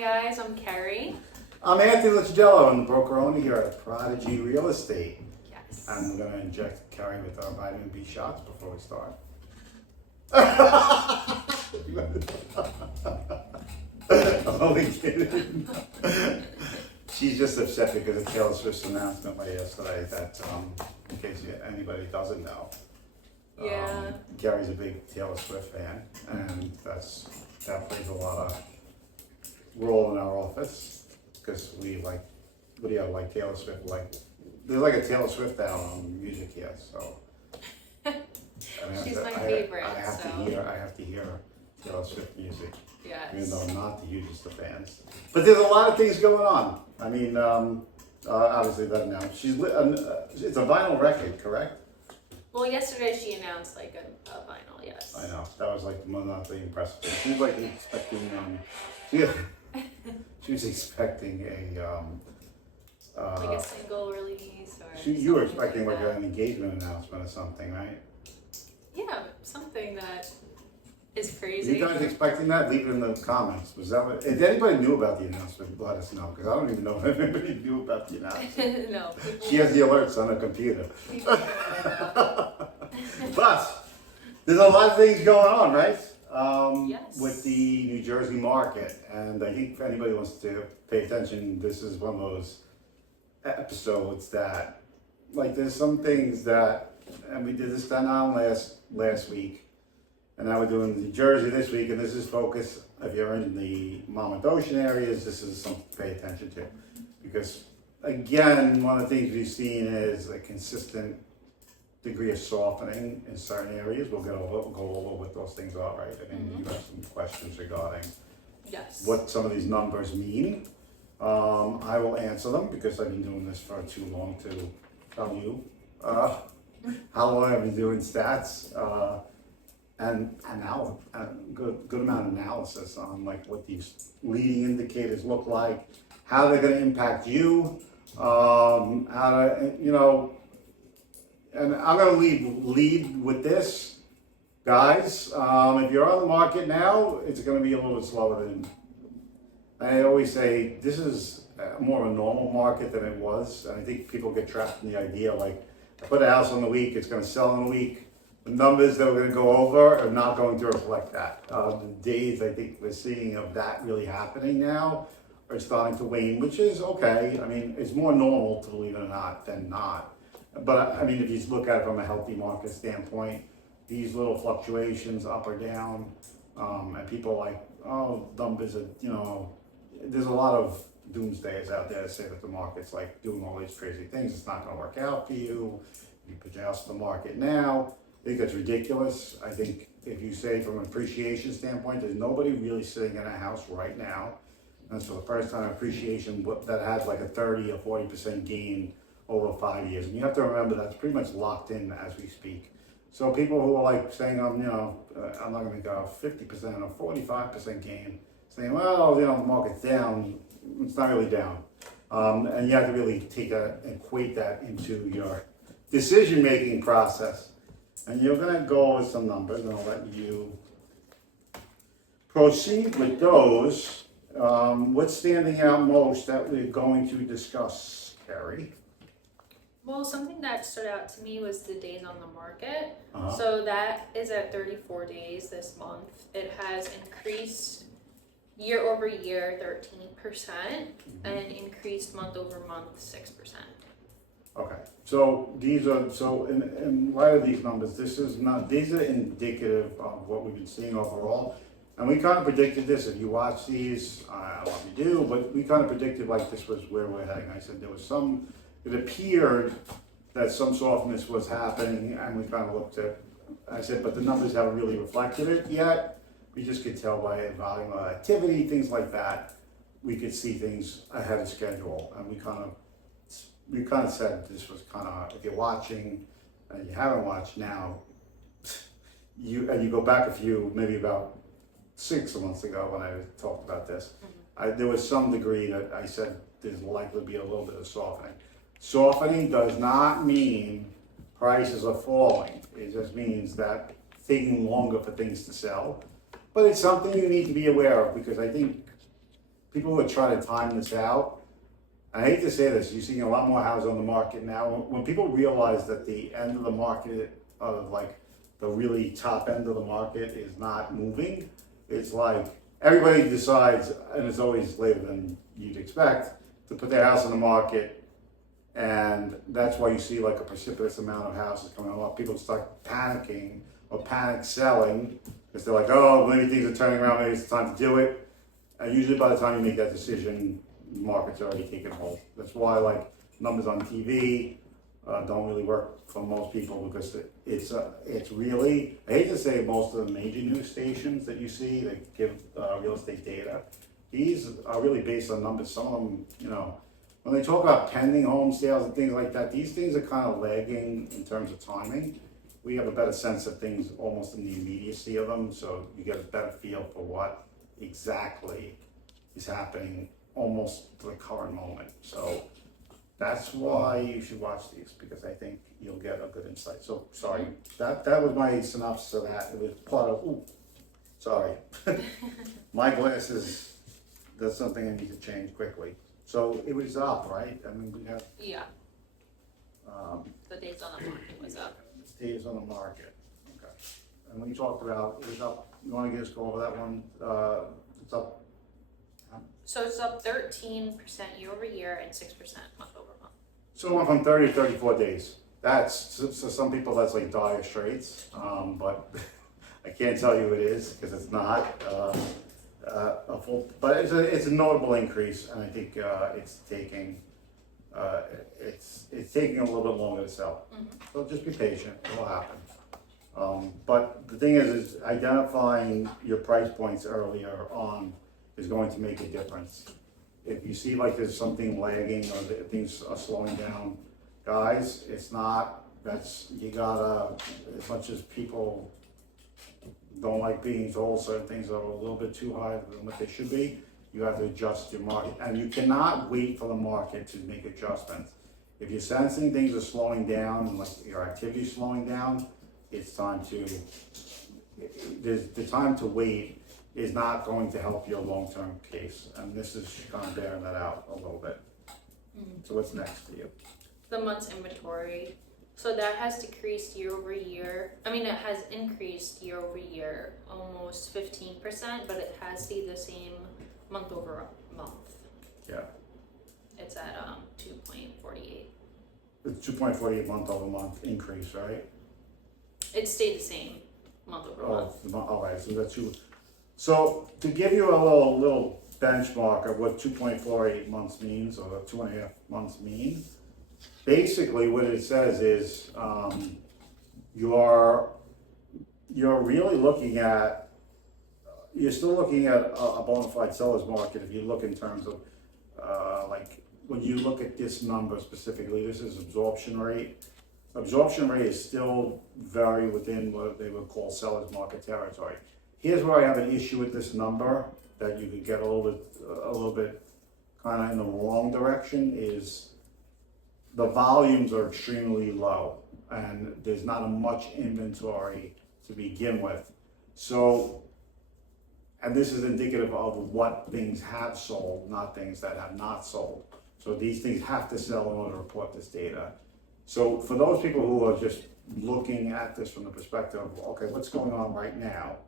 Hi guys, I'm Carrie. I'm Anthony Liccigello, I'm the broker owner here at Prodigy Real Estate. Yes. I'm going to inject Carrie with our vitamin B shots before we start. I'm only kidding. She's just upset because of Taylor Swift's announcement by yesterday that, in case anybody doesn't know, Yeah. Carrie's a big Taylor Swift fan, and that plays a lot of role in our office because we like, what do you have, like Taylor Swift, like, there's like a Taylor Swift out on music here, so. She's my favorite, I have so. to hear Taylor Swift music, Yes. even though I'm not the hugest of fans. But there's a lot of things going on. I mean, obviously that announced, it's a vinyl record, correct? Well, yesterday she announced like a vinyl, yes. I know, that was like not the impressive thing. She was like expecting, she was expecting like a single release or you were something expecting like that. an engagement announcement or something, right? Yeah, something that is Were crazy. you guys expecting that? Leave it in the comments. Was that what, if anybody knew about the announcement, let us know, because I don't even know if anybody knew about the announcement. No. She has the alerts on her computer. People don't know about But there's a lot of things going on, right? Yes. With the New Jersey market, and I think if anybody wants to pay attention, this is one of those episodes that, like, there's some things that, and we did this Staten Island last week, and now we're doing New Jersey this week, and this is focus, if you're in the Monmouth Ocean areas, this is something to pay attention to. Because, again, one of the things we've seen is a consistent degree of softening in certain areas. We'll go over what those things are, right? I mean, you have some questions regarding Yes. what some of these numbers mean. I will answer them because I've been doing this for too long to tell you how long I've been doing stats and now a good amount of analysis on like what these leading indicators look like, how they're going to impact you, how to, you know. And I'm going to lead with this, guys. If you're on the market now, it's going to be a little bit slower than. I always say this is more of a normal market than it was, and I think people get trapped in the idea like, I put a house on the week, it's going to sell in a week. The numbers that we're going to go over are not going to reflect that. The days I think we're seeing of that really happening now are starting to wane, which is okay. I mean, it's more normal, to believe it or not, than not. But I mean, if you look at it from a healthy market standpoint, these little fluctuations up or down, and people are like, oh, numbers are, you know, there's a lot of doomsdayers out there that say that the market's like doing all these crazy things. It's not going to work out for you. You put your house in the market now. I think that's ridiculous. I think if you say from an appreciation standpoint, there's nobody really sitting in a house right now. And so the first time appreciation that has like a 30 or 40% gain over 5 years. And you have to remember that's pretty much locked in as we speak. So people who are like saying, I'm not going to go 50% or 45% gain, saying, well, you know, the market's down. It's not really down. And you have to really equate that into your decision-making process. And you're going to go with some numbers, and I'll let you proceed with those. What's standing out most that we're going to discuss, Carrie? Well, something that stood out to me was the days on the market. Uh-huh. So that is at 34 days this month. It has increased year over year 13% and increased month over month 6%. Okay, so these are, in light of these numbers, these are indicative of what we've been seeing overall. And we kind of predicted this. If you watch these, I don't know if you do, but we kind of predicted like this was where we're heading. I said there was it appeared that some softness was happening, and we kind of looked at, I said, but the numbers haven't really reflected it yet. We just could tell by volume of activity, things like that. We could see things ahead of schedule, and we kind of said this was kind of, if you're watching and you haven't watched now, you go back maybe about 6 months ago when I talked about this, there was some degree that I said there's likely to be a little bit of softening. Softening does not mean prices are falling. It just means that it's taking longer for things to sell. But it's something you need to be aware of, because I think people who are trying to time this out, I hate to say this, you're seeing a lot more houses on the market now. When people realize that the end of the market, of like the really top end of the market is not moving, it's like everybody decides, and it's always later than you'd expect, to put their house on the market. And that's why you see like a precipitous amount of houses coming on. People start panicking or panic selling because they're like, oh, maybe things are turning around, maybe it's time to do it. And usually by the time you make that decision, the market's already taken hold. That's why like numbers on TV don't really work for most people, because it's really, I hate to say, most of the major news stations that you see that give real estate data, these are really based on numbers. Some of them, you know, when they talk about pending home sales and things like that, these things are kind of lagging in terms of timing. We have a better sense of things almost in the immediacy of them, so you get a better feel for what exactly is happening almost to the current moment. So that's why you should watch these, because I think you'll get a good insight. So sorry, that was my synopsis of that. It was part of, sorry. My glasses, that's something I need to change quickly. So it was up, right? I mean, we have. Yeah. The days on the market was up. Days on the market, okay. And when you talked about, it was up, you wanna just go over that one? It's up. So it's up 13% year over year and 6% month over month. So it went from 30 to 34 days. That's, so some people that's like dire straits, but I can't tell you it is, because it's not a full, but it's a notable increase, and I think it's taking a little bit longer to sell. Mm-hmm. So just be patient, it will happen. But the thing is identifying your price points earlier on is going to make a difference. If you see like there's something lagging or things are slowing down, guys, it's not, you gotta, as much as people don't like being told certain things are a little bit too high than what they should be, you have to adjust your market. And you cannot wait for the market to make adjustments. If you're sensing things are slowing down, and like your activity is slowing down, it's time to, the time to wait is not going to help your long-term case. And this is kind of bearing that out a little bit. Mm-hmm. So what's next for you? The month's inventory. So that has decreased year over year. I mean, it has increased year over year, almost 15%, but it has stayed the same month over month. Yeah. It's at 2.48. It's 2.48 month over month increase, right? It stayed the same month over month. All right, so that's two. So to give you a little benchmark of what 2.48 months means, or 2.5 months mean, basically what it says is you're really looking at, you're still looking at a bona fide seller's market if you look in terms of like when you look at this number specifically. This is absorption rate. Absorption rate is still very within what they would call seller's market territory. Here's where I have an issue with this number that you could get a little bit kind of in the wrong direction, is the volumes are extremely low and there's not much inventory to begin with. So, and this is indicative of what things have sold, not things that have not sold. So these things have to sell in order to report this data. So for those people who are just looking at this from the perspective of, okay, what's going on right now?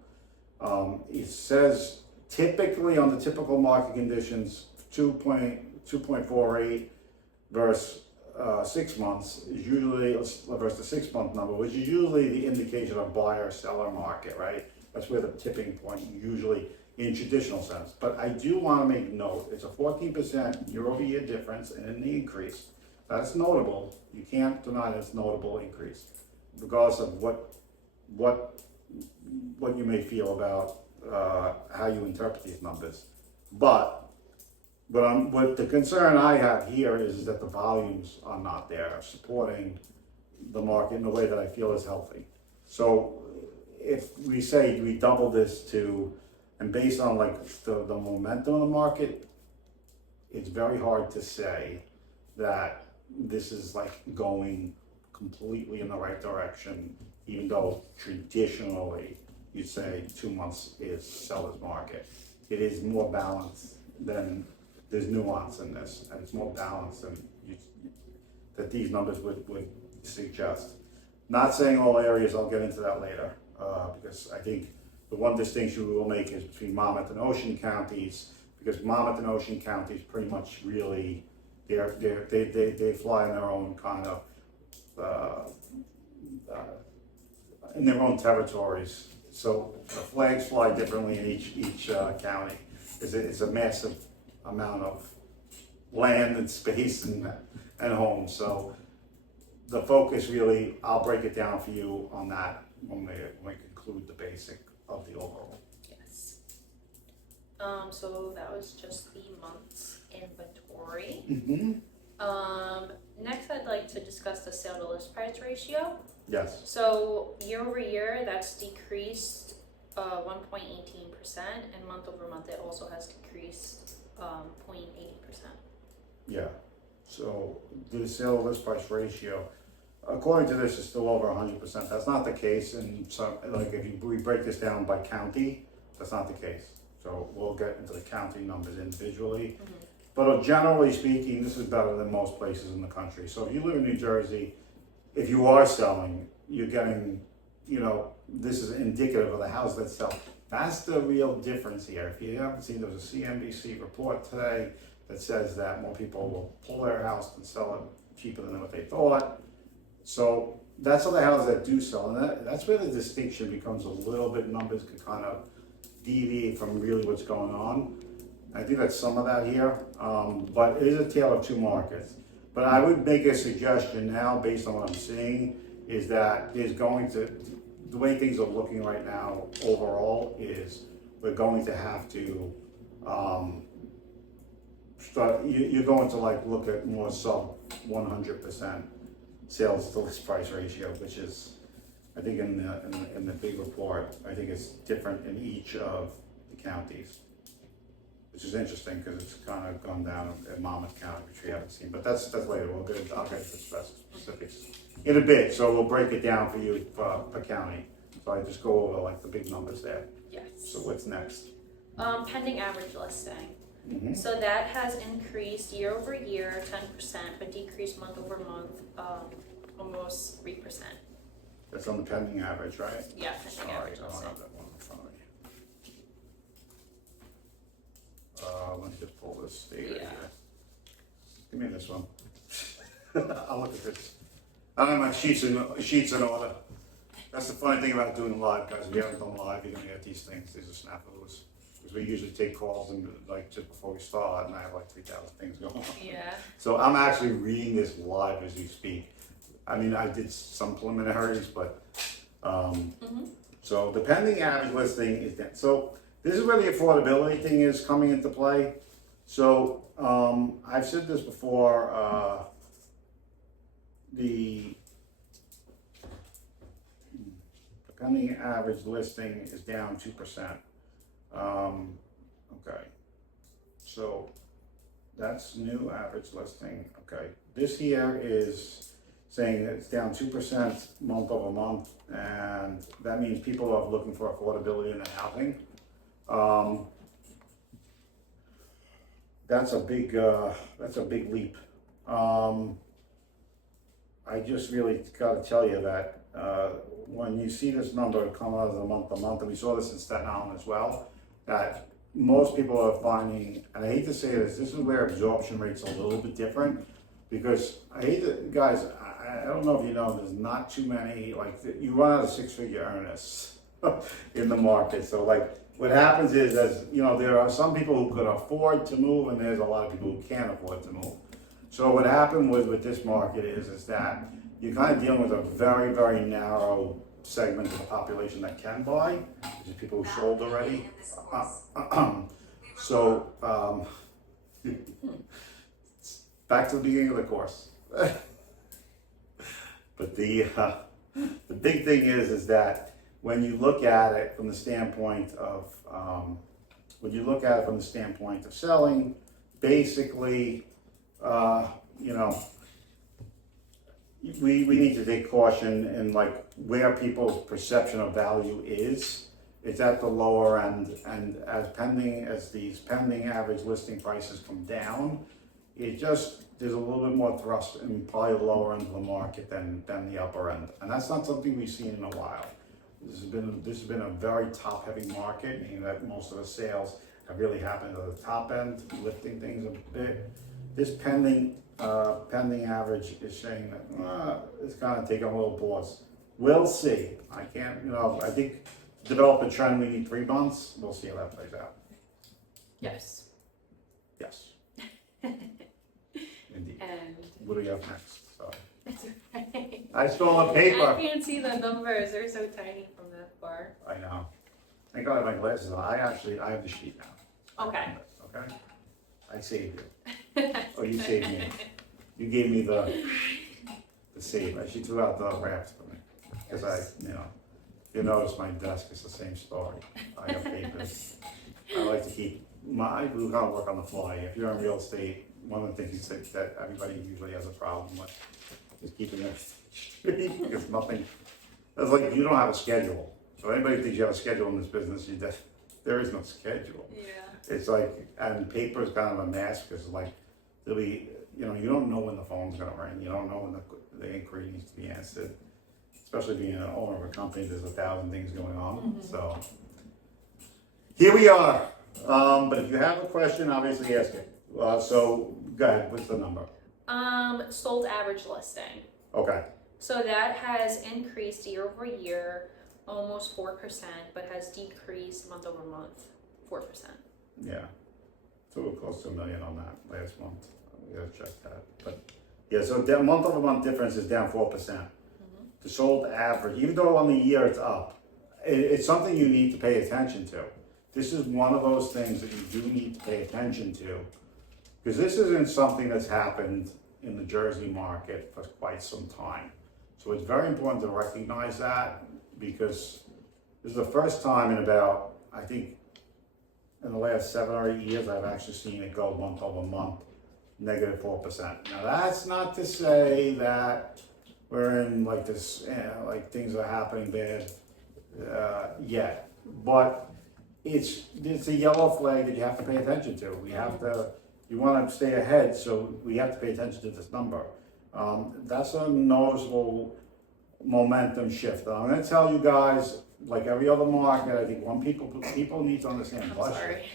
It says typically on the typical market conditions, 2.48 versus 6 months is usually, versus the 6 month number, which is usually the indication of buyer seller market, right? That's where the tipping point usually in traditional sense. But I do want to make note, it's a 14% year over year difference in the increase. That's notable. You can't deny that's notable increase, regardless of what you may feel about how you interpret these numbers. But what the concern I have here is that the volumes are not there supporting the market in a way that I feel is healthy. So if we say we double this to, and based on like the momentum of the market, it's very hard to say that this is like going completely in the right direction, even though traditionally you'd say 2 months is seller's market. It is more balanced then there's nuance in this, and it's more balanced than that these numbers would suggest. Not saying all areas, I'll get into that later, because I think the one distinction we will make is between Monmouth and Ocean Counties, because Monmouth and Ocean Counties pretty much really, they fly in their own kind of, in their own territories. So the flags fly differently in each county. It's a massive amount of land and space and homes. So the focus really, I'll break it down for you on that when we conclude the basic of the overall. Yes. So that was just the month's inventory. Next I'd like to discuss the sale to list price ratio. Yes. So year over year, that's decreased 1.18%, and month over month, it also has decreased 0.8%. Yeah. So the sale to list price ratio, according to this, is still over 100%. That's not the case, and so like if we break this down by county, that's not the case. So we'll get into the county numbers individually. But generally speaking, this is better than most places in the country. So if you live in New Jersey, if you are selling, you're getting, this is indicative of the house that sells. That's the real difference here. If you haven't seen, there was a CNBC report today that says that more people will pull their house and sell it cheaper than what they thought. So that's for the houses that do sell. And that's where the distinction becomes a little bit, numbers can kind of deviate from really what's going on. I think that's some of that here, but it is a tale of two markets. But I would make a suggestion now, based on what I'm seeing, is that there's going to, the way things are looking right now overall is we're going to have to start, you're going to like look at more sub 100% sales to list price ratio, which is, I think in the big report, I think it's different in each of the counties. Which is interesting because it's kind of gone down in Monmouth County, which we haven't seen. But that's later. I'll get into specifics in a bit. So we'll break it down for you per county. So I just go over like the big numbers there. Yes. So what's next? Pending average listing. So that has increased year over year 10%, but decreased month over month almost 3%. That's on the pending average, right? Yeah, pending average I don't listing. have that one in front of me. Let me just pull this data here. Give me this one. I'll look at this. I don't have my sheets in order. That's the funny thing about doing live, guys. If you haven't done live, you're gonna get these things. These are snafus. Because we usually take calls and like just before we start, and I have like 3,000 things going on. Yeah. So I'm actually reading this live as we speak. I mean, I did some preliminaries, but so the pending average listing is that. So this is where the affordability thing is coming into play. So I've said this before, the pending average listing is down 2%. Okay, so that's new average listing. Okay, this here is saying that it's down 2% month over month, and that means people are looking for affordability in the housing. That's a big leap. I just really got to tell you that when you see this number come out of the month to month, and we saw this in Staten Island as well, that most people are finding, and I hate to say this is where absorption rate's a little bit different, because I hate to, guys, I don't know if you know, there's not too many, like, you run out of 6-figure earners in the market. So like, what happens is, as you know, there are some people who could afford to move, and there's a lot of people who can't afford to move. So what happened with this market is that you're kind of dealing with a very, very narrow segment of the population that can buy, which is people who sold already. So back to the beginning of the course. But the big thing is that when you look at it from the standpoint of selling, basically, we need to take caution in like where people's perception of value is, it's at the lower end, and as these pending average listing prices come down, there's a little bit more thrust in probably the lower end of the market than the upper end, and that's not something we've seen in a while. This has been a very top heavy market, meaning that most of the sales have really happened at the top end, lifting things a bit. This pending average is saying that it's kind of taking a little pause. We'll see. I can't, I think to develop a trend we need 3 months. We'll see how that plays out. Yes. Yes. Indeed. And What do we have next? So, it's okay. I stole a paper. I can't see the numbers. They're so tiny from that far. I know. Thank God I have my glasses on. I have the sheet now. Okay. Okay. I saved you. Oh, you saved me. You gave me the save. She threw out the wraps for me. Because you notice my desk is the same story. I have papers. I like to keep we gotta work on the fly. If you're in real estate, one of the things that everybody usually has a problem with is keeping it straight, because nothing, it's like you don't have a schedule. So anybody thinks you have a schedule in this business, there is no schedule. Yeah. It's like, and paper is kind of a mess, because like, there'll be, you don't know when the phone's gonna ring, you don't know when the inquiry needs to be answered. Especially being an owner of a company, there's 1,000 things going on. Mm-hmm. So here we are. But if you have a question, obviously ask it. So go ahead. What's the number? Sold average listing. Okay. So that has increased year over year, almost 4%, but has decreased month over month, 4%. Yeah. So we're close to $1 million on that last month. We gotta check that. But yeah, so the month over month difference is down 4%. The sold average, even though on the year it's up, it's something you need to pay attention to. This is one of those things that you do need to pay attention to, because this isn't something that's happened in the Jersey market for quite some time. So it's very important to recognize that, because this is the first time in about, I think, in the last 7 or 8 years, I've actually seen it go month over month, negative 4%. Now that's not to say that we're in like this, like things are happening bad yet, but it's a yellow flag that you have to pay attention to. You want to stay ahead, so we have to pay attention to this number. That's a noticeable momentum shift. And I'm going to tell you guys, like every other market, I think people need to understand. I'm sorry.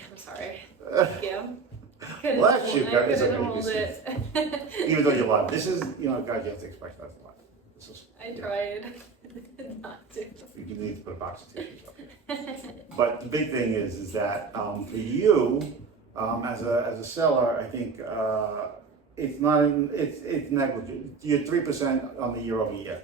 Thank you. Bless you, guys. Couldn't hold it. Even though you love it. This is, God, you have to expect that a lot. I tried not to. You need to put a box of tissues up here. But the big thing is that for you, as a seller, I think it's negligent. You're 3% on the year over year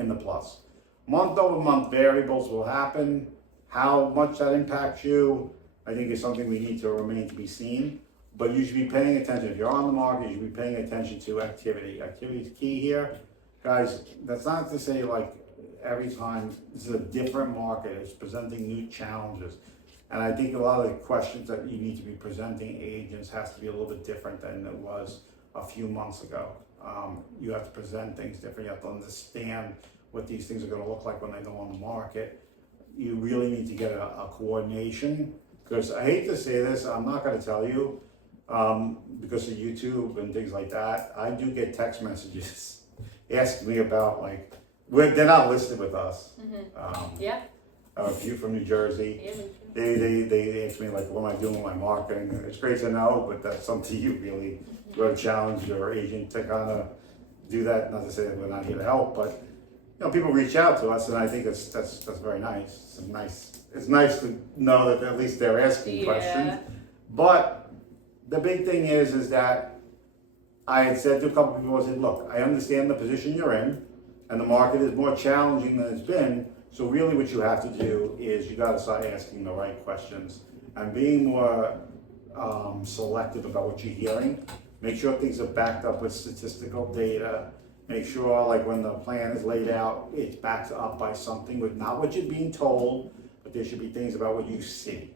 in the plus. Month over month variables will happen. How much that impacts you, I think, is something we need to remain to be seen. But you should be paying attention. If you're on the market, you should be paying attention to activity. Activity is key here. Guys, that's not to say like every time, this is a different market, it's presenting new challenges. And I think a lot of the questions that you need to be presenting agents has to be a little bit different than it was a few months ago. You have to present things different, you have to understand what these things are gonna look like when they go on the market. You really need to get a coordination, because I hate to say this, I'm not gonna tell you, because of YouTube and things like that, I do get text messages ask me about like, they're not listed with us. Mm-hmm. Yeah. A few from New Jersey. Yeah, they ask me like, what am I doing with my marketing? It's great to know, but that's something you really got to challenge your agent to kind of do that. Not to say that we're not here to help, but people reach out to us, and I think that's very nice. It's nice to know that at least they're asking questions. But the big thing is that I had said to a couple of people, I said, look, I understand the position you're in, and the market is more challenging than it's been. So really what you have to do is you got to start asking the right questions and being more selective about what you're hearing. Make sure things are backed up with statistical data. Make sure like when the plan is laid out, it's backed up by something with not what you're being told, but there should be things about what you see.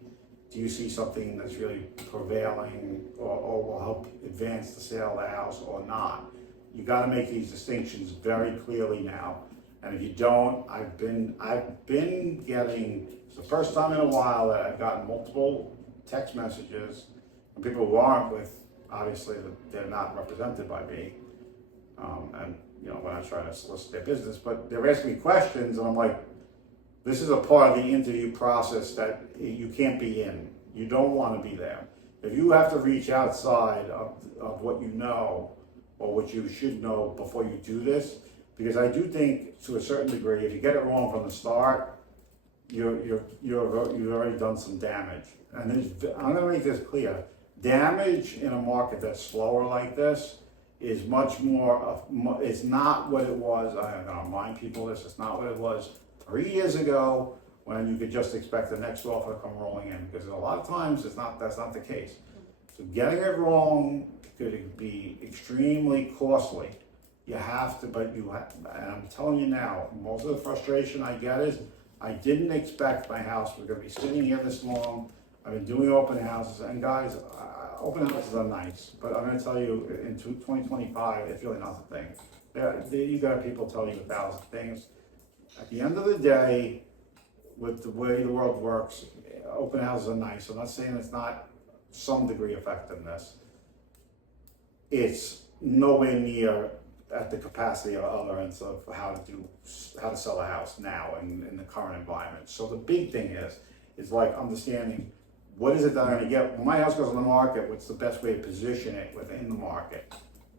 Do you see something that's really prevailing or will help advance the sale of the house or not? You got to make these distinctions very clearly now. And if you don't, I've been getting, it's the first time in a while that I've gotten multiple text messages from people who aren't with, obviously, they're not represented by me. And, you know, when I try to solicit their business, but they're asking me questions, and I'm like, this is a part of the interview process that you can't be in. You don't want to be there. If you have to reach outside of what you know or what you should know before you do this, because I do think to a certain degree, if you get it wrong from the start, you've already done some damage. And I'm going to make this clear: damage in a market that's slower like this is much more. It's not what it was. I'm going to remind people this. It's not what it was 3 years ago when you could just expect the next offer to come rolling in. Because a lot of times that's not the case. So getting it wrong could be extremely costly. You have to, and I'm telling you now, most of the frustration I get is, I didn't expect my house was going to be sitting here this long. I've been doing open houses, and guys, open houses are nice, but I'm going to tell you, in 2025, it's really not the thing. You got people tell you 1,000 things. At the end of the day, with the way the world works, open houses are nice. I'm not saying it's not some degree effectiveness. It's nowhere near at the capacity or other ends of how to sell a house now in the current environment. So the big thing is like understanding, what is it that I'm going to get when my house goes on the market? What's the best way to position it within the market?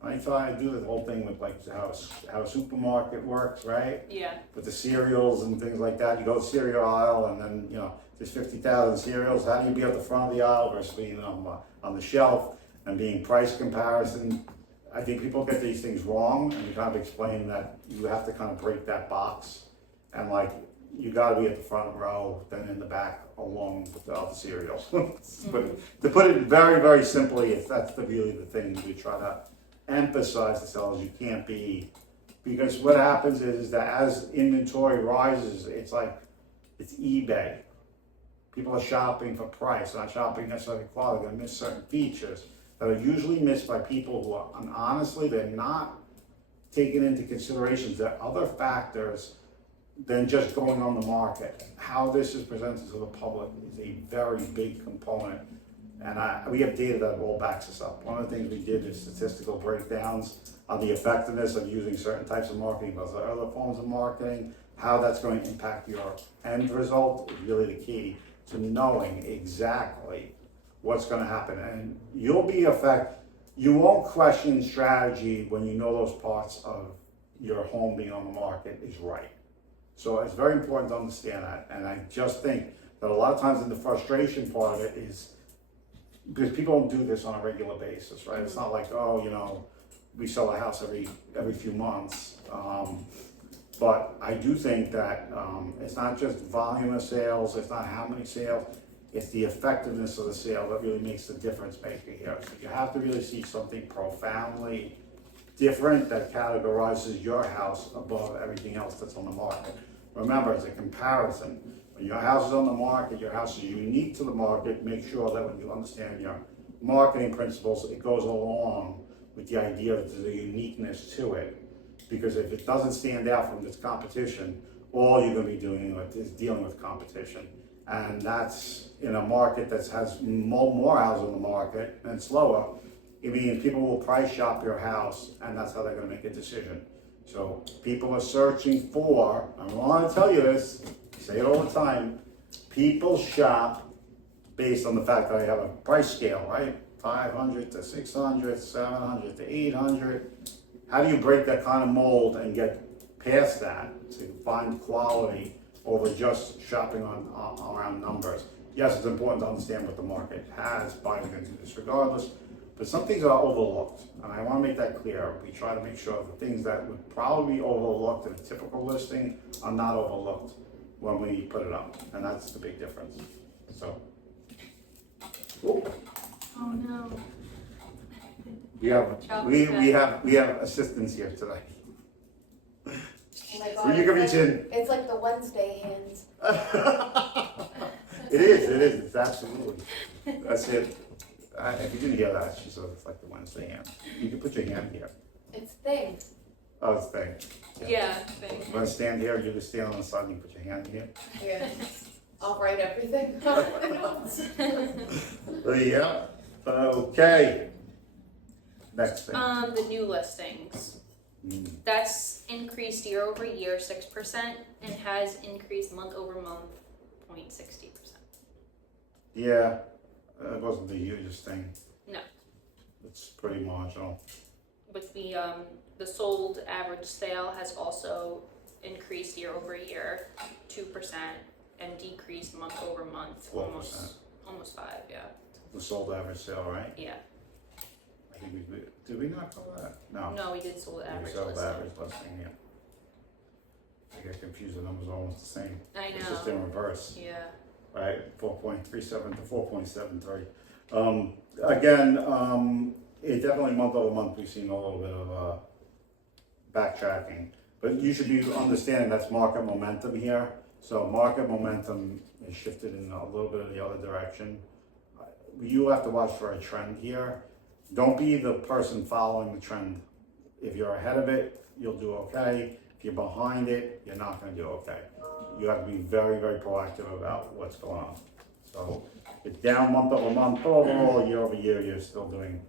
I try to do the whole thing with like how a supermarket works, right? Yeah. With the cereals and things like that. You go to the cereal aisle, and then, you know, there's 50,000 cereals. How do you be at the front of the aisle versus being on the shelf and being price comparison? I think people get these things wrong, and you kind of explain that you have to kind of break that box, and like, you got to be at the front row, then in the back along with the other cereals. But to put it very, very simply, if that's really the thing we try to emphasize to sellers, you can't be, because what happens is that as inventory rises, it's like, it's eBay. People are shopping for price, not shopping necessarily quality. They're going to miss certain features that are usually missed by people who are, and honestly, they're not taking into consideration the other factors than just going on the market. How this is presented to the public is a very big component, and we have data that all backs us up. One of the things we did is statistical breakdowns on the effectiveness of using certain types of marketing versus other forms of marketing. How that's going to impact your end result is really the key to knowing exactly what's going to happen, and you won't question strategy when you know those parts of your home being on the market is right. So it's very important to understand that, and I just think that a lot of times in the frustration part of it is because people don't do this on a regular basis, right? It's not like, oh, you know, we sell a house every few months, but I do think that it's not just volume of sales, it's not how many sales, it's the effectiveness of the sale that really makes the difference maker here. So you have to really see something profoundly different that categorizes your house above everything else that's on the market. Remember, it's a comparison. When your house is on the market, your house is unique to the market. Make sure that when you understand your marketing principles, it goes along with the idea that there's a uniqueness to it. Because if it doesn't stand out from its competition, all you're going to be doing is dealing with competition. And that's in a market that has more houses on the market and slower. It means people will price shop your house, and that's how they're going to make a decision. So people are searching for, I want to tell you this, I say it all the time, people shop based on the fact that I have a price scale, right? 500 to 600, 700 to 800. How do you break that kind of mold and get past that to find quality over just shopping around numbers? Yes, it's important to understand what the market has, buyers are going to do this regardless, but some things are overlooked, and I want to make that clear. We try to make sure the things that would probably be overlooked in a typical listing are not overlooked when we put it up, and that's the big difference. So, Oh no. we have assistants here today. Oh my God, You can reach in. it's like the Wednesday hands. It is, it's absolutely. That's it. If you didn't hear that, she said it's like the Wednesday hand. You can put your hand here. It's things. Oh, it's thing. Yeah, thing. You wanna stand here, you just stand on the side and you put your hand here? Yeah. I'll write everything. Yeah, okay. Next thing. The new listings. Mm. That's increased year over year 6% and has increased month over month 0.60%. Yeah, it wasn't the hugest thing. No. It's pretty marginal. With the sold average sale has also increased year over year 2% and decreased month over month 4%. almost 5, yeah. The sold average sale, right? Yeah. I think did we not cover that? No. No, we did sold We average sold listing. average listing, yeah. I get confused, the numbers are almost the same. I know. It's just in reverse, Yeah. right? 4.37 to 4.73. Again, it definitely month over month, we've seen a little bit of backtracking. But you should be understanding that's market momentum here. So market momentum is shifted in a little bit of the other direction. You have to watch for a trend here. Don't be the person following the trend. If you're ahead of it, you'll do okay. If you're behind it, you're not going to do okay. You have to be very, very proactive about what's going on. So it's down month over month, but overall, year over year, you're still doing.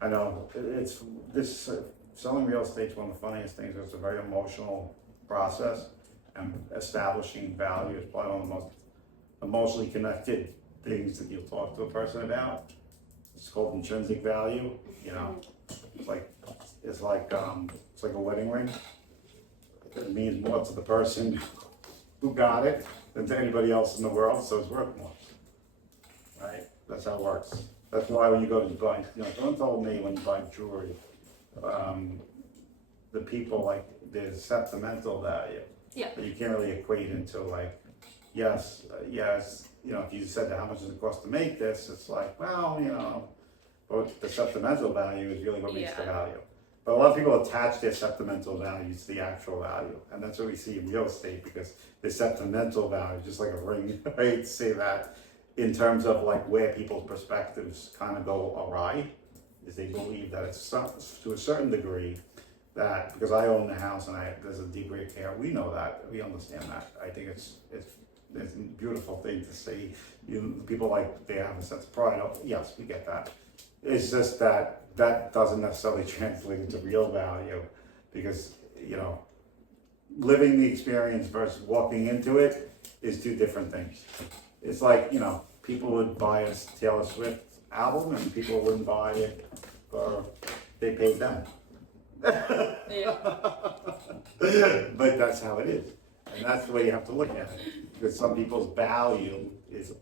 I know it's this selling real estate's one of the funniest things. It's a very emotional process, and establishing value is probably one of the most emotionally connected things that you'll talk to a person about. It's called intrinsic value. You know, it's like a wedding ring. It means more to the person who got it than to anybody else in the world, so it's worth more. Right? That's how it works. That's why when you go to buy, someone told me when you buy jewelry, the people like there's sentimental value. Yeah. That you can't really equate into like, yes, if you said how much does it cost to make this, it's like, well, but the sentimental value is really what makes the value. But a lot of people attach their sentimental value to the actual value, and that's what we see in real estate because the sentimental value, just like a ring, I hate to say that, in terms of like where people's perspectives kind of go awry, is they believe that it's to a certain degree that because I own the house and there's a degree of care, we know that, we understand that. I think it's a beautiful thing to see. People like they have a sense of pride. Yes, we get that. It's just that doesn't necessarily translate into real value because, living the experience versus walking into it is two different things. It's like, people would buy a Taylor Swift album and people wouldn't buy it or they paid them. Yeah. But that's how it is. And that's the way you have to look at it. Because some people's value's in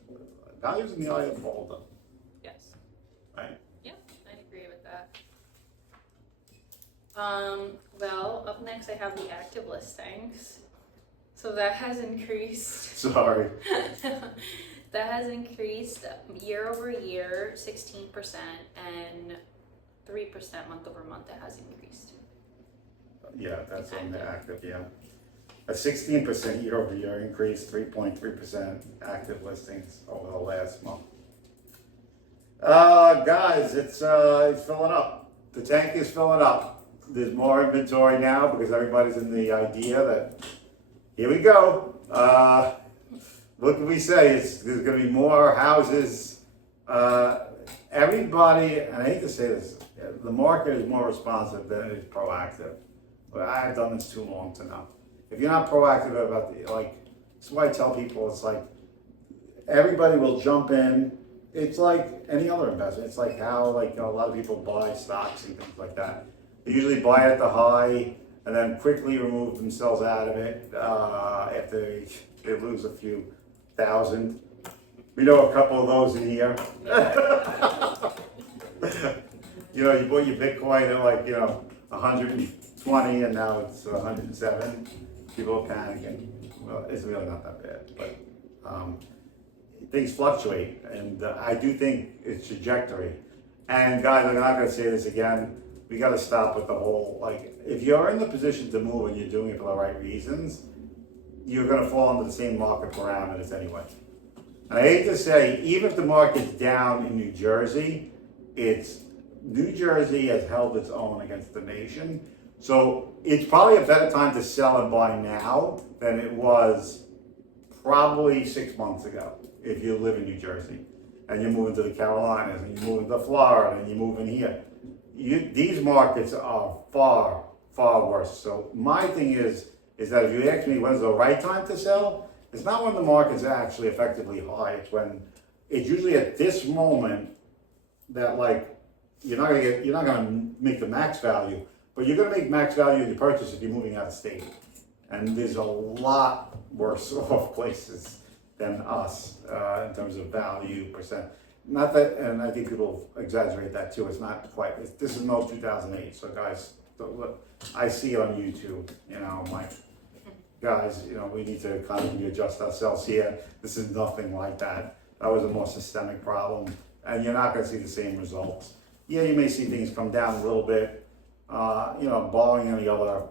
the eye of the beholder. Yes. Right? Yeah, I agree with that. Well, up next I have the active listings. So that has increased. Sorry. That has increased year over year 16% and 3% month over month. It has increased. Yeah, that's on the active, yeah. A 16% year over year increase, 3.3% active listings over the last month. Guys, it's filling up. The tank is filling up. There's more inventory now because everybody's in the idea that here we go. What can we say? There's going to be more houses. Everybody, and I hate to say this, the market is more responsive than it is proactive. But I've done this too long to know. If you're not proactive about that's why I tell people it's like everybody will jump in. It's like any other investment. It's like how a lot of people buy stocks and things like that. They usually buy at the high and then quickly remove themselves out of it after they lose a few thousand. We know a couple of those in here. You bought your Bitcoin at 120 and now it's 107. People are panicking. Well, it's really not that bad, but things fluctuate, and I do think it's trajectory. And guys, I'm not going to say this again. We got to stop with the whole if you're in the position to move and you're doing it for the right reasons, you're going to fall into the same market parameters anyway. And I hate to say, even if the market's down in New Jersey, New Jersey has held its own against the nation, So it's probably a better time to sell and buy now than it was probably 6 months ago. If you live in New Jersey and you're moving to the Carolinas and you're moving to Florida and you're moving here, these markets are far, far worse. So my thing is that if you ask me when's the right time to sell, it's not when the market's actually effectively high. It's usually at this moment that like you're not gonna make the max value, but you're gonna make max value in your purchase if you're moving out of state. And there's a lot worse off places than us in terms of value percent. Not that, and I think people exaggerate that too. It's not quite. This is no 2008. So guys, look, I see it on YouTube. My guys, we need to kind of readjust ourselves here. This is nothing like that. That was a more systemic problem, and you're not going to see the same results. Yeah, you may see things come down a little bit. Barring any other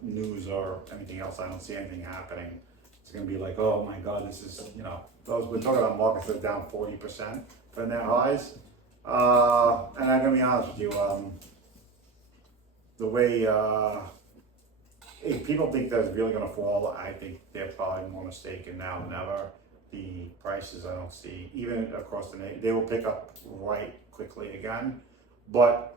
news or anything else, I don't see anything happening. It's going to be like, oh my God, this is, we're talking about markets that are down 40% from their highs. And I'm going to be honest with you, the way, if people think that it's really going to fall, I think they're probably more mistaken now than ever. The prices I don't see, even across the nation, they will pick up right quickly again. But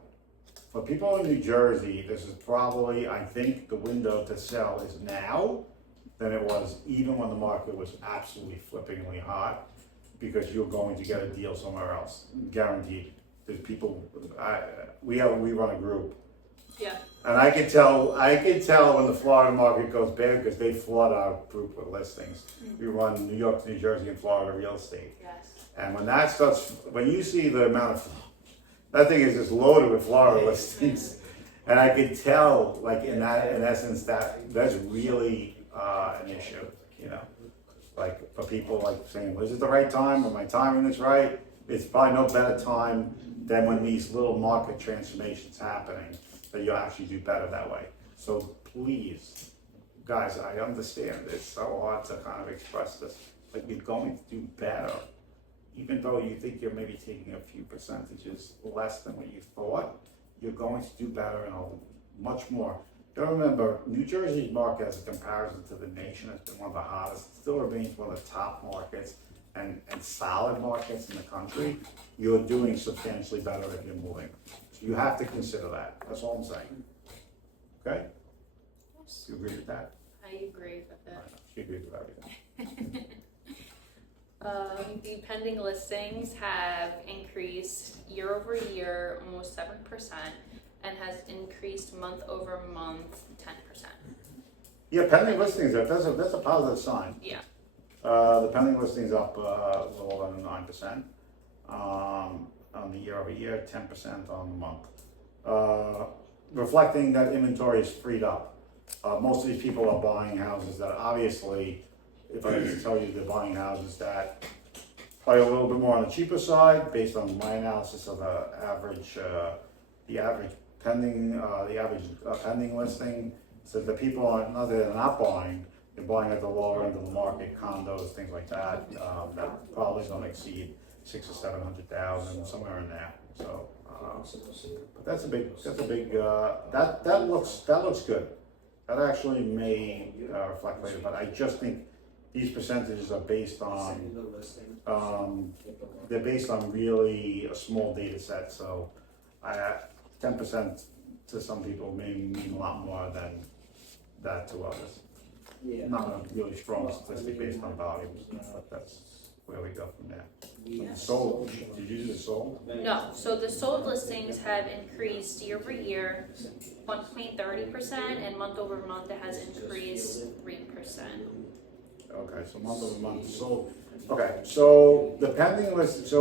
for people in New Jersey, this is probably, I think, the window to sell is now than it was even when the market was absolutely flippingly hot, because you're going to get a deal somewhere else, guaranteed. There's people, we run a group. Yeah. And I can tell when the Florida market goes bad because they flood our group with listings. We run New York, New Jersey, and Florida real estate. Yes. And when you see the amount of, that thing is just loaded with Florida listings. And I could tell, like in essence, that's really an issue, like for people like saying, is it the right time? Am I timing this right? It's probably no better time than when these little market transformations happening, that you'll actually do better that way. So please, guys, I understand it's so hard to kind of express this, but you're going to do better. Even though you think you're maybe taking a few percentages less than what you thought, you're going to do better and much more. You gotta remember, New Jersey's market as a comparison to the nation has been one of the hottest. It still remains one of the top markets and solid markets in the country. You're doing substantially better if you're moving. So you have to consider that. That's all I'm saying. Okay? Yes. Do you agree with that? I agree with that. She agrees with everything. The pending listings have increased year over year almost 7% and has increased month over month 10%. Yeah, pending listings, that's a positive sign. Yeah. The pending listings up a little over 9% on the year over year, 10% on the month. Reflecting that inventory is freed up. Most of these people are buying houses that obviously, if I was to tell you they're buying houses that are a little bit more on the cheaper side, based on my analysis of the average pending listing, so the people are not that they're not buying, they're buying at the lower end of the market, condos, things like that, that probably don't exceed 600,000 or 700,000, somewhere in there. So, but that looks good. That actually may reflect later, but I just think these percentages are based on they're based on really a small data set. So 10% to some people may mean a lot more than that to others. Not a really strong statistic based on volumes, but that's where we go from there. Yes. Sold, did you do the sold? No, so the sold listings have increased year over year 1.30%, and month over month it has increased 3%. Okay, so month over month sold. Okay, so the pending listings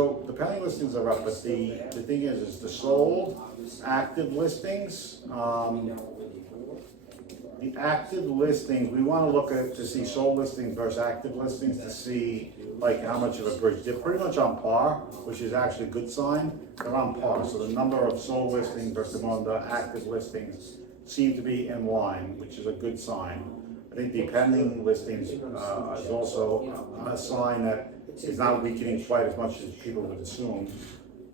are up, but the thing is the sold active listings. The active listings, we want to look at to see sold listings versus active listings to see like how much of a bridge. They're pretty much on par, which is actually a good sign. They're on par. So the number of sold listings versus the number of active listings seem to be in line, which is a good sign. I think the pending listings is also a sign that it's not weakening quite as much as people would assume,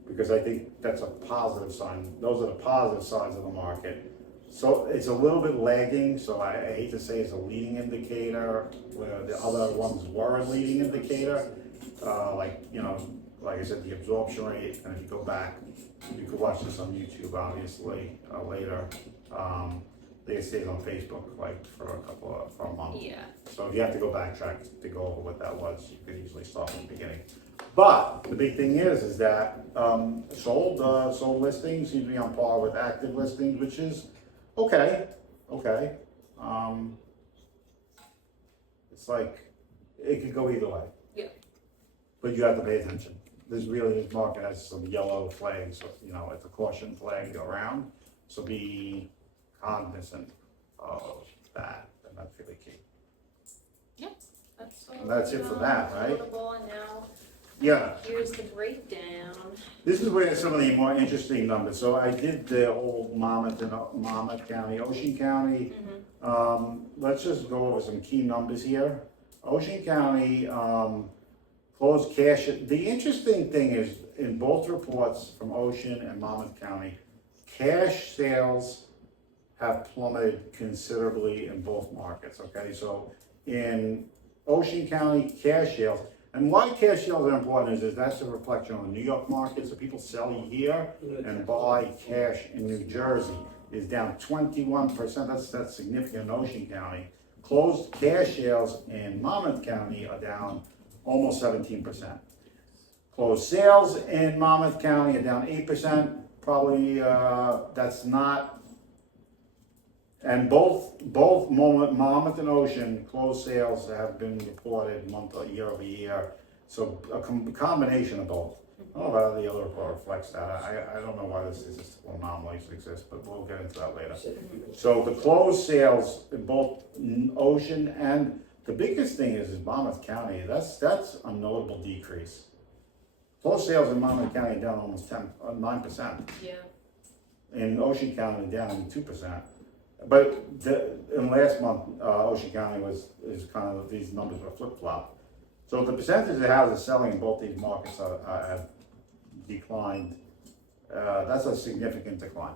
because I think that's a positive sign. Those are the positive sides of the market. So it's a little bit lagging, so I hate to say it's a leading indicator, where the other ones were a leading indicator. Like, you know, like I said, the absorption rate, and if you go back, you could watch this on YouTube, obviously, later. They stayed on Facebook like for a month. Yeah. So if you have to go backtrack to go over what that was, you could easily start from the beginning. But the big thing is that sold listings seem to be on par with active listings, which is okay. It's like it could go either way. Yeah. But you have to pay attention. This market has some yellow flags, you know, it's a caution flag around. So be cognizant of that, and that's really key. That's it for that, right? Affordable, and now Yeah. here's the breakdown. This is where some of the more interesting numbers. So I did the whole Monmouth County, Ocean County. Let's just go over some key numbers here. Ocean County closed cash. The interesting thing is in both reports from Ocean and Monmouth County, cash sales have plummeted considerably in both markets. Okay, so in Ocean County, cash sales. And why cash sales are important is that's a reflection on the New York market. So people sell here and buy cash in New Jersey is down 21%. That's significant in Ocean County. Closed cash sales in Monmouth County are down almost 17%. Closed sales in Monmouth County are down 8%. Probably that's not. And both Monmouth and Ocean closed sales have been reported year over year. So a combination of both. I don't know how the other report reflects that. I don't know why this statistical anomalies exist, but we'll get into that later. So the closed sales in both Ocean and the biggest thing is Monmouth County. That's a notable decrease. Closed sales in Monmouth County down almost 9%. Yeah. In Ocean County down 2%. But in last month, Ocean County is kind of, these numbers were flip-flop. So the percentage of houses selling in both these markets have declined. That's a significant decline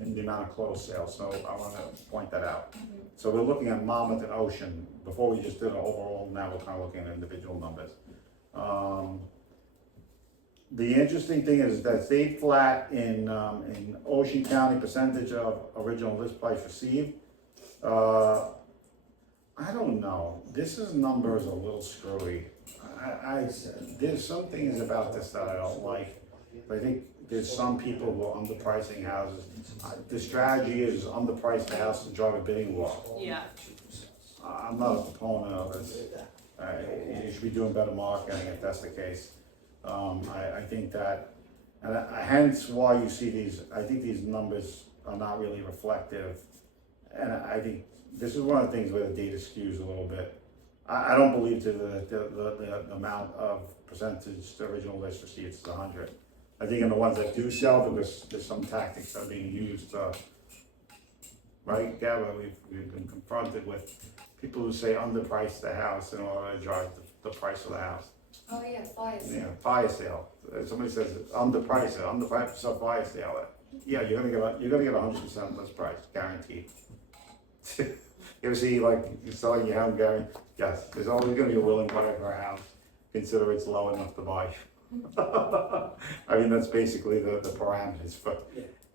in the amount of closed sales. So I want to point that out. So we're looking at Monmouth and Ocean. Before we just did an overall, now we're kind of looking at individual numbers. The interesting thing is that stayed flat in Ocean County percentage of original list price received. I don't know. Number is a little screwy. There's some things about this that I don't like. I think there's some people who are underpricing houses. The strategy is underprice the house to drive a bidding war. Yeah. I'm not a proponent of it. You should be doing better marketing if that's the case. I think that, and hence why you see these, I think these numbers are not really reflective. And I think this is one of the things where the data skews a little bit. I don't believe the amount of percentage to original list receipts is 100. I think in the ones that do sell, because there's some tactics that are being used, right, Gabby, we've been confronted with people who say underprice the house in order to drive the price of the house. Oh yeah, fire sale. Yeah, fire sale. Somebody says underprice it, so fire sale it. Yeah, you're gonna get 100% less price, guaranteed. You ever see like you're selling your home, Gary? Yes, there's always gonna be a willing buyer for a house. Consider it's low enough to buy. I mean that's basically the parameters for.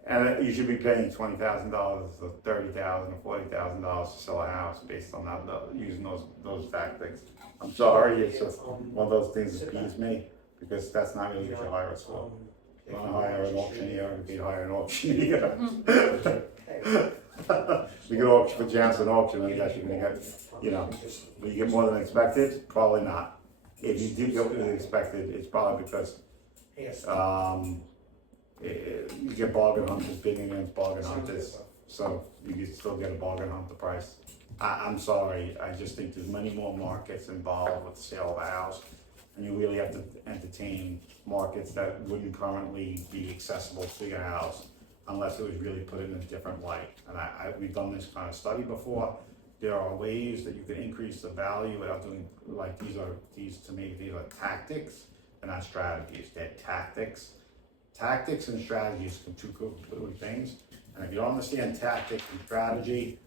And you should be paying $20,000 or $30,000 or $40,000 to sell a house based on that, using those tactics. I'm sorry, it's just one of those things that peeves me, because that's not really what you hire us for. You want to hire an auctioneer, you hire an auctioneer. You go auction for Jansen auction, I guess you're gonna get, will you get more than expected? Probably not. If you do get what you expected, it's probably because you get bargain hunters bidding against bargain hunters, so you can still get a bargain hunt the price. I'm sorry, I just think there's many more markets involved with the sale of a house, and you really have to entertain markets that wouldn't currently be accessible to your house unless it was really put in a different light. And we've done this kind of study before. There are ways that you can increase the value without doing, these are tactics and not strategies. They're tactics tactics and strategies are two completely things. And if you don't understand tactics and strategy,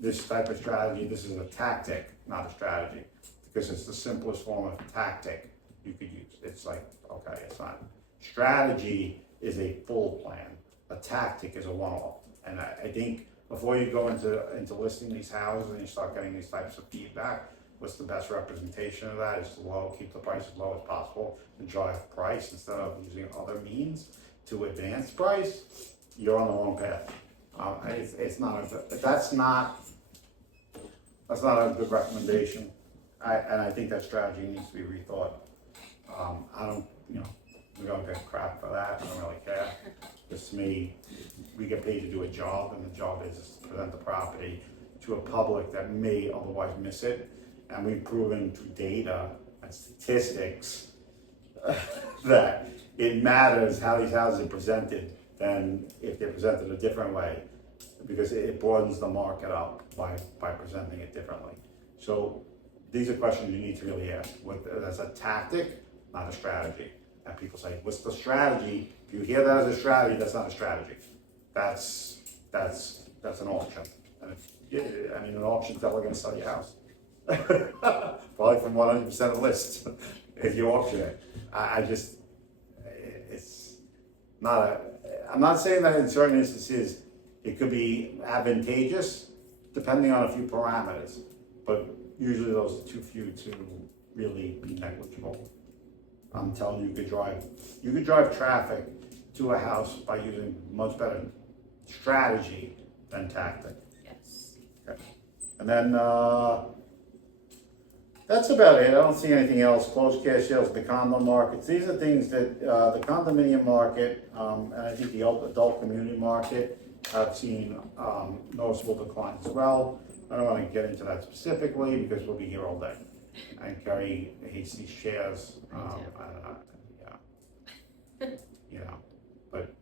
this type of strategy, this is a tactic, not a strategy, because it's the simplest form of tactic you could use. It's like, okay, it's not. Strategy is a full plan. A tactic is a one-off. And I think before you go into listing these houses and you start getting these types of feedback, what's the best representation of that is to keep the price as low as possible and drive price instead of using other means to advance price. You're on the wrong path. That's not a good recommendation. I think that strategy needs to be rethought. We don't get crap for that. I don't really care. Because to me, we get paid to do a job, and the job is to present the property to a public that may otherwise miss it. And we've proven through data and statistics that it matters how these houses are presented than if they're presented a different way, because it broadens the market up by presenting it differently. So these are questions you need to really ask. That's a tactic, not a strategy. And people say, what's the strategy? If you hear that as a strategy, that's not a strategy. That's an auction. And an auction's never going to sell your house. Probably from 100% of the list if you auction it. It's not I'm not saying that in certain instances it could be advantageous depending on a few parameters, but usually those are too few to really be negligible. I'm telling you, you could drive traffic to a house by using much better strategy than tactic. Yes. Okay. And then that's about it. I don't see anything else. Closed cash sales, the condo markets. These are things that the condominium market and I think the adult community market have seen noticeable declines as well. I don't want to get into that specifically because we'll be here all day. And Carrie hates these chairs. But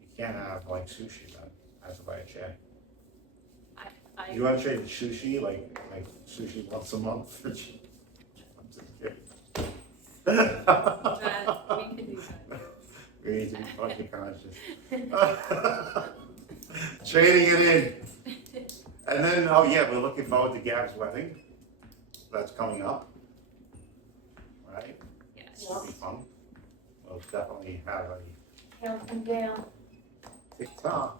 you can't have like sushi then. I have to buy a chair. You want to trade sushi, like sushi once a month? I'm just kidding. We can do that. We need to be budget conscious. Trading it in. And then, we're looking forward to Gab's wedding. That's coming up. Right? Yes. It'll be fun. We'll definitely have a Count them down. TikTok.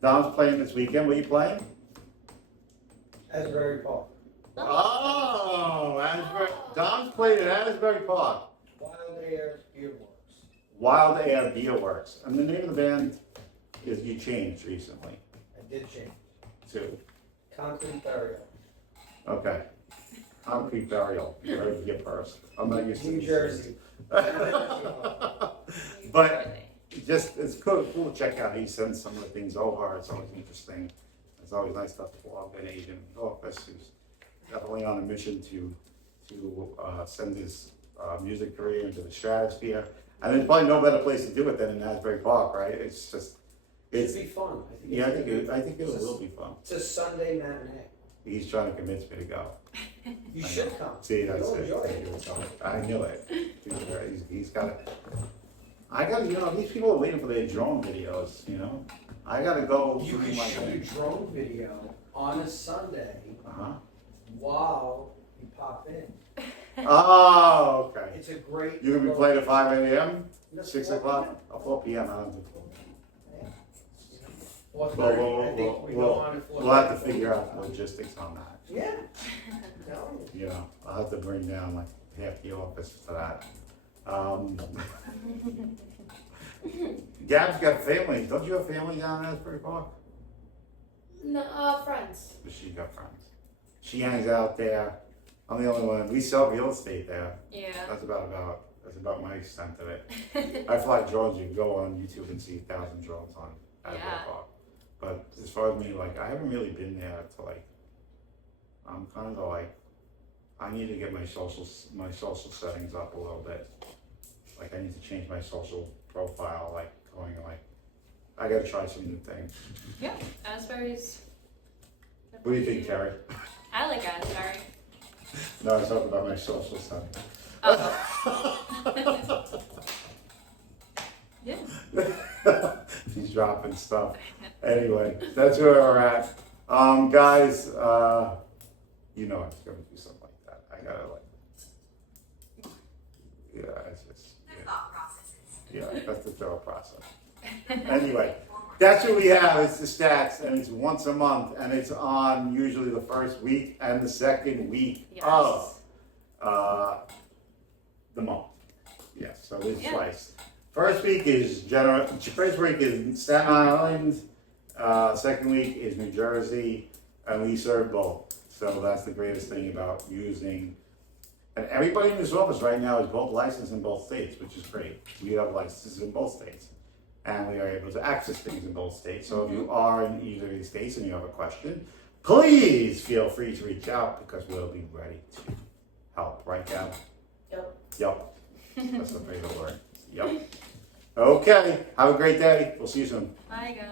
Dom's playing this weekend. What are you playing? Asbury Park. Dom's playing at Asbury Park. Wild Air Beer Works. Wild Air Beer Works. And the name of the band is you changed recently I did change. to. Concrete Burial. Okay. Concrete Burial. You heard it here first. I'm not used to New these Jersey. But just it's cool to check out. He sends some of the things over. It's always interesting. It's always nice to have an agent in the office who's definitely on a mission to send his music career into the stratosphere. And there's probably no better place to do it than in Asbury Park, right? It's just It'd be fun. I think it will be fun. It's a Sunday matinee. He's trying to convince me to go. You should come. See, that's You'll it. enjoy it. I knew it. He's got it. These people are waiting for their drone videos, I gotta go. You do can my shoot a thing. drone video on a Sunday while you pop in. Oh, okay. It's a great. You gonna be playing at 5 a.m., That's 6 4 o'clock, or 4 p.m. I don't know. 4:30. I think we go on at 4:30. We'll have to figure out the logistics on that. Yeah. Tell me. I'll have to bring down like half the office for that. Gab's got family. Don't you have family down in Asbury Park? No, friends. She got friends. She hangs out there. I'm the only one. We sell real estate there. Yeah. That's about my extent of it. I fly drones. You can go on YouTube and see 1,000 drones on Asbury Park. But as far as me, I haven't really been there to I'm kind of I need to get my social settings up a little bit. I need to change my social profile, I gotta try some new things. Yeah, Asbury's. What do you think, Terry? I like Asbury. No, I was talking about my social settings. Yeah. She's dropping stuff. Anyway, that's where we're at. Guys, you know I was gonna do something like that. I gotta yeah, it's just, yeah, that's the thought process. Anyway, that's what we have. It's the stats, and it's once a month, and it's on usually the first week and the second week Yes. of the month. Yes, so it's twice. First week is first week is Staten Island, second week is New Jersey, and we serve both. So that's the greatest thing about using, and everybody in this office right now is both licensed in both states, which is great. We have licenses in both states, and we are able to access things in both states. So if you are in either of these states and you have a question, please feel free to reach out because we'll be ready to help. Right, Gab? Yep. Yep. That's the favorite word. Yep. Okay. Have a great day. We'll see you soon. Bye, guys.